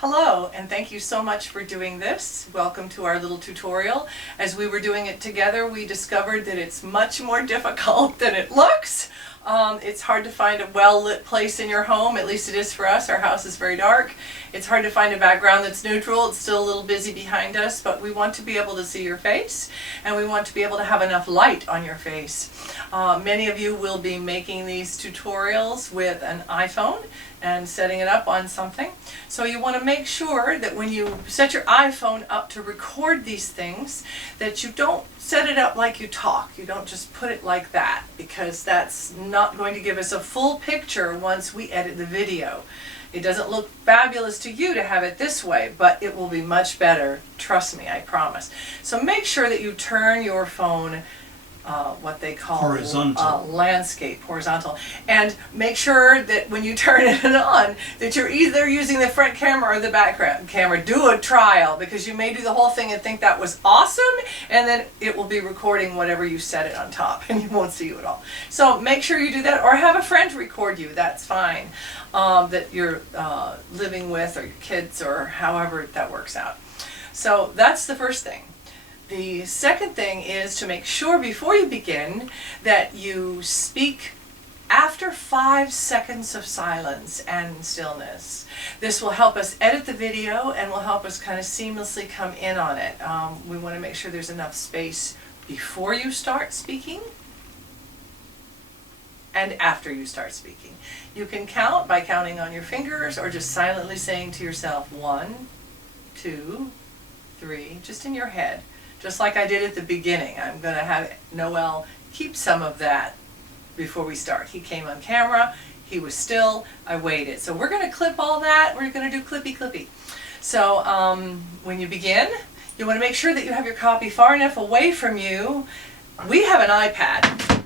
Hello, and thank you so much for doing this. Welcome to our little tutorial. As we were doing it together, we discovered that it's much more difficult than it looks. It's hard to find a well-lit place in your home, at least it is for us. Our house is very dark. It's hard to find a background that's neutral. It's still a little busy behind us, but we want to be able to see your face, and we want to be able to have enough light on your face. Many of you will be making these tutorials with an iPhone and setting it up on something. So you want to make sure that when you set your iPhone up to record these things, that you don't set it up like you talk. You don't just put it like that, because that's not going to give us a full picture once we edit the video. It doesn't look fabulous to you to have it this way, but it will be much better. Trust me, I promise. So make sure that you turn your phone what they call horizontal. Horizontal, and make sure that when you turn it on that you're either using the front camera or the back camera. Do a trial, because you may do the whole thing and think that was awesome, and then it will be recording whatever you set it on top and you won't see you at all. So make sure you do that, or have a friend record you. That's fine, that you're living with, or your kids, or however that works out. So that's the first thing. The second thing is to make sure before you begin that you speak after 5 seconds of silence and stillness. This will help us edit the video and will help us kind of seamlessly come in on it. We want to make sure there's enough space before you start speaking and after you start speaking. You can count by counting on your fingers, or just silently saying to yourself 1, 2, 3, just in your head. Just like I did at the beginning. I'm going to have Noel keep some of that before we start. He came on camera, he was still, I waited. So we're going to clip all that, we're going to do clippy. So when you begin, you want to make sure that you have your copy far enough away from you. We have an iPad.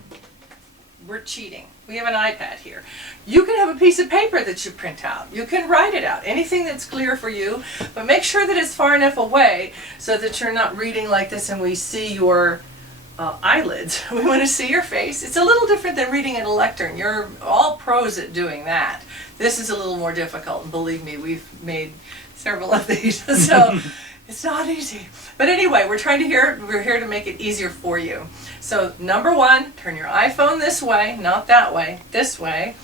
We're cheating. We have an iPad here. You can have a piece of paper that you print out. You can write it out. Anything that's clear for you, but make sure that it's far enough away so that you're not reading like this and we see your eyelids. We want to see your face. It's a little different than reading at a lectern. You're all pros at doing that. This is a little more difficult, and believe me, we've made several of these, so it's not easy. But anyway, we're here to make it easier for you. So number 1, turn your iPhone this way, not that way, this way.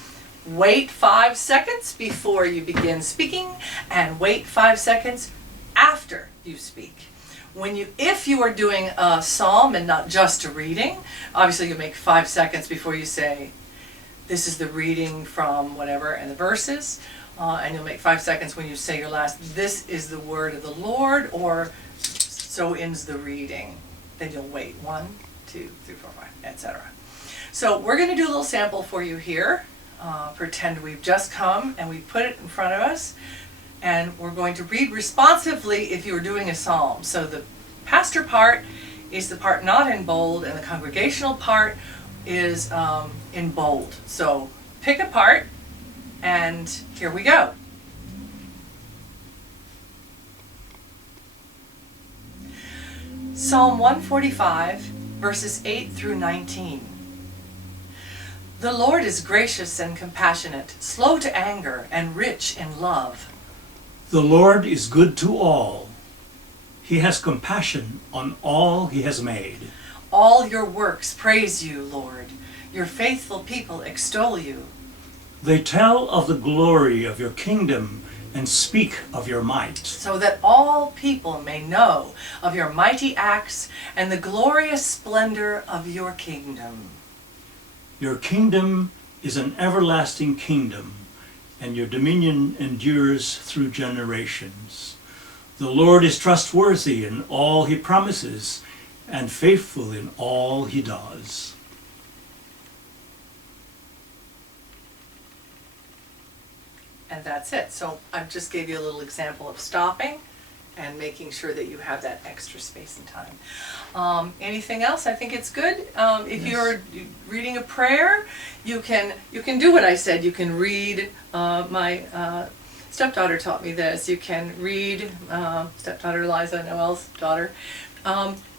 Wait 5 seconds before you begin speaking, and wait 5 seconds after you speak. If you are doing a psalm and not just a reading, obviously you make 5 seconds before you say, this is the reading from whatever, and the verses. And you'll make 5 seconds when you say your last, this is the word of the Lord, or so ends the reading. Then you'll wait 1, 2, 3, 4, 5, etc. So we're going to do a little sample for you here. Pretend we've just come and we put it in front of us, and we're going to read responsively if you're doing a psalm. So the pastor part is the part not in bold, and the congregational part is in bold. So pick a part, and here we go. Psalm 145, verses 8 through 19. The Lord is gracious and compassionate, slow to anger, and rich in love. The Lord is good to all. He has compassion on all he has made. All your works praise you, Lord. Your faithful people extol you. They tell of the glory of your kingdom and speak of your might. So that all people may know of your mighty acts and the glorious splendor of your kingdom. Your kingdom is an everlasting kingdom, and your dominion endures through generations. The Lord is trustworthy in all he promises, and faithful in all he does. And that's it. So I just gave you a little example of stopping and making sure that you have that extra space and time. Anything else? I think it's good. If you're reading a prayer, you can do what I said. You can read. My stepdaughter taught me this. You can read, stepdaughter Liza, Noel's daughter.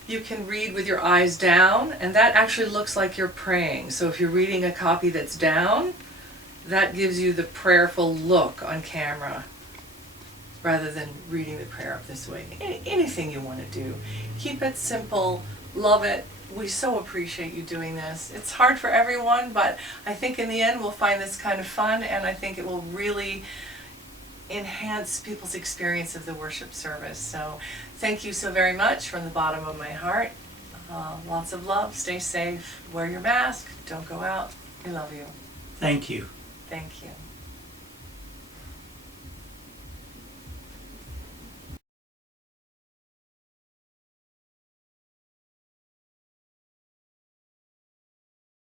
You can read with your eyes down, and that actually looks like you're praying. So if you're reading a copy that's down, that gives you the prayerful look on camera. rather than reading the prayer up this way. Anything you want to do, keep it simple, love it. We so appreciate you doing this. It's hard for everyone, but I think in the end we'll find this kind of fun, and I think it will really enhance people's experience of the worship service. So thank you so very much from the bottom of my heart. Lots of love. Stay safe. Wear your mask. Don't go out. We love you. Thank you. Thank you.